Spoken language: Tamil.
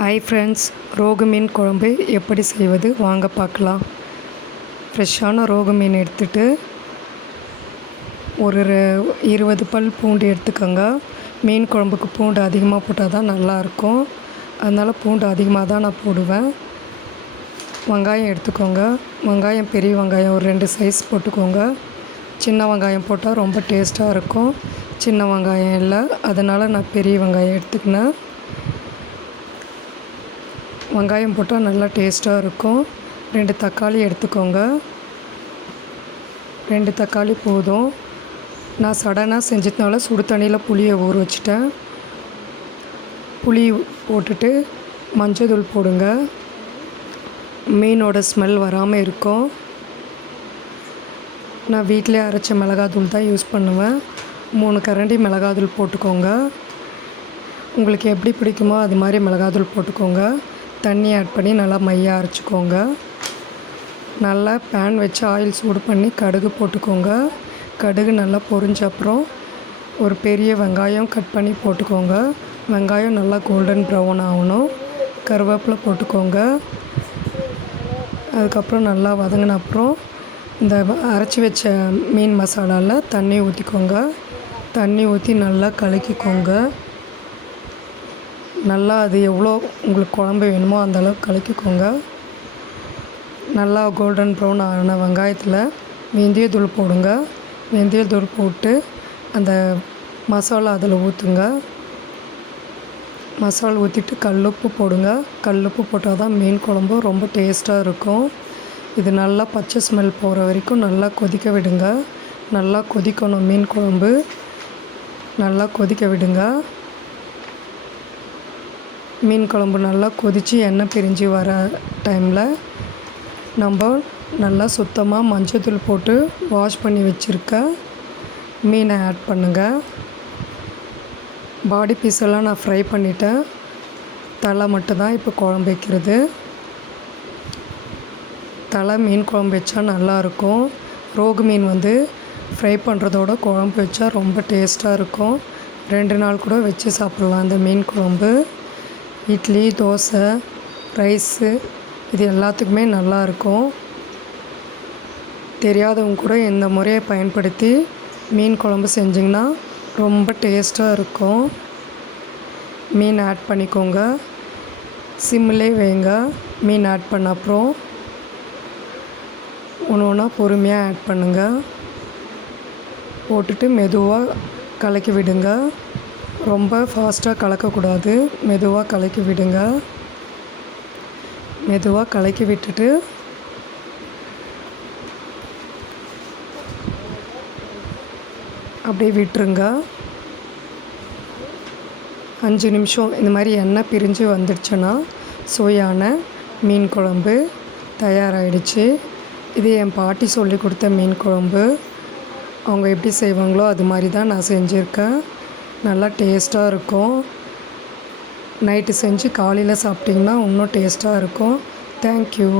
ஹாய் ஃப்ரெண்ட்ஸ் ரோகு மீன் குழம்பு எப்படி செய்வது? வாங்க பார்க்கலாம். ஃப்ரெஷ்ஷான ரோகு மீன் எடுத்துட்டு ஒரு ரெ- இருபது பல் பூண்டு எடுத்துக்கோங்க. மீன் குழம்புக்கு பூண்டு அதிகமாக போட்டால் தான் நல்லாயிருக்கும் அதனால் பூண்டு அதிகமாக தான் நான் போடுவேன். வெங்காயம் எடுத்துக்கோங்க. வெங்காயம் பெரிய வெங்காயம் ஒரு ரெண்டு சைஸ் போட்டுக்கோங்க. சின்ன வெங்காயம் போட்டால் ரொம்ப டேஸ்ட்டாக இருக்கும். சின்ன வெங்காயம் இல்லை. அதனால் நான் பெரிய வெங்காயம் எடுத்துக்கினேன். வெங்காயம் போட்டால் நல்லா டேஸ்ட்டாக இருக்கும். ரெண்டு தக்காளி எடுத்துக்கோங்க. ரெண்டு தக்காளி போதும். நான் சடனாக செஞ்சதுனால சுடு தண்ணியில் புளியை ஊற வச்சுட்டேன். புளி போட்டுட்டு மஞ்சள் போடுங்க. மீனோட ஸ்மெல் வராமல் இருக்கும். நான் வீட்டிலே அரைச்ச மிளகாத்தூள் தான் யூஸ் பண்ணுவேன். மூணு கரண்டி மிளகாத்தூள் போட்டுக்கோங்க. உங்களுக்கு எப்படி பிடிக்குமோ அது மாதிரி மிளகாத்தூள் போட்டுக்கோங்க. தண்ணி ஆட் பண்ணி நல்லா மையாக அரைச்சிக்கோங்க. நல்லா பேன் வச்சு ஆயில் சூடு பண்ணி கடுகு போட்டுக்கோங்க. கடுகு நல்லா பொரிஞ்ச அப்புறம் ஒரு பெரிய வெங்காயம் கட் பண்ணி போட்டுக்கோங்க. வெங்காயம் நல்லா கோல்டன் ப்ரௌன் ஆகணும். கருவேப்பிலை போட்டுக்கோங்க. அதுக்கப்புறம் நல்லா வதங்கின அப்புறம் இந்த அரைச்சி வச்ச மீன் மசாலாவில் தண்ணி ஊற்றிக்கோங்க தண்ணி ஊற்றி நல்லா கலக்கிக்கோங்க. நல்லா அது எவ்வளோ உங்களுக்கு குழம்பு வேணுமோ அந்தளவுக்கு கலக்கிக்கோங்க. நல்லா கோல்டன் ப்ரௌன் ஆன வெங்காயத்தில் வெந்தயத்தூள் போடுங்க. வெந்தயத்தூள் போட்டு அந்த மசாலா அதில் ஊற்றுங்க மசாலா ஊற்றிட்டு கல்லுப்பு போடுங்க. கல்லுப்பு போட்டால் தான் மீன் குழம்பு ரொம்ப டேஸ்ட்டாக இருக்கும். இது நல்லா பச்சை ஸ்மெல் போகிற வரைக்கும் நல்லா கொதிக்க விடுங்க. நல்லா கொதிக்கணும் மீன் குழம்பு. நல்லா கொதிக்க விடுங்க. மீன் குழம்பு நல்லா கொதித்து எண்ணெய் பிரிஞ்சு வர டைமில் நம்ம நல்லா சுத்தமாக மஞ்சத்தூள் போட்டு வாஷ் பண்ணி வச்சுருக்க மீனை ஆட் பண்ணுங்கள் பாடி பீஸ் எல்லாம் நான் ஃப்ரை பண்ணிட்டேன். தலை மட்டும்தான் இப்போ குழம்பு வைக்கிறது. தலை மீன் குழம்பு வச்சா நல்லாயிருக்கும் ரோகு மீன் வந்து ஃப்ரை பண்ணுறதோட குழம்பு வச்சா ரொம்ப டேஸ்ட்டாக இருக்கும். ரெண்டு நாள் கூட வச்சு சாப்பிட்லாம் அந்த மீன் குழம்பு. இட்லி தோசை ரைஸு இது எல்லாத்துக்குமே நல்லாயிருக்கும். தெரியாதவங்க கூட இந்த முறையை பயன்படுத்தி மீன் குழம்பு செஞ்சிங்கன்னா ரொம்ப டேஸ்ட்டாக இருக்கும். மீன் ஆட் பண்ணிக்கோங்க. சிம்மிலே வைங்க. மீன் ஆட் பண்ண அப்புறம் ஒன்று ஒன்றா பொறுமையாக ஆட் பண்ணுங்கள் போட்டுட்டு மெதுவாக கலக்கி விடுங்க. ரொம்ப ஃபாஸ்ட்டாக கலக்கக்கூடாது. மெதுவாக கலக்கி விடுங்க. மெதுவாக கலக்கி விட்டுட்டு அப்படியே விட்டுருங்க. அஞ்சு நிமிஷம் இந்த மாதிரி எண்ணெய் பிரிஞ்சு வந்துடுச்சுன்னா சுவையான மீன் குழம்பு தயாராகிடுச்சு இது என் பாட்டி சொல்லி கொடுத்த மீன் குழம்பு. அவங்க எப்படி செய்வாங்களோ அது மாதிரி தான் நான் செஞ்சுருக்கேன். நல்லா டேஸ்ட்டாக இருக்கும். நைட்டு செஞ்சு காலையில் சாப்பிட்டிங்கன்னா இன்னும் டேஸ்ட்டாக இருக்கும். தேங்க்யூ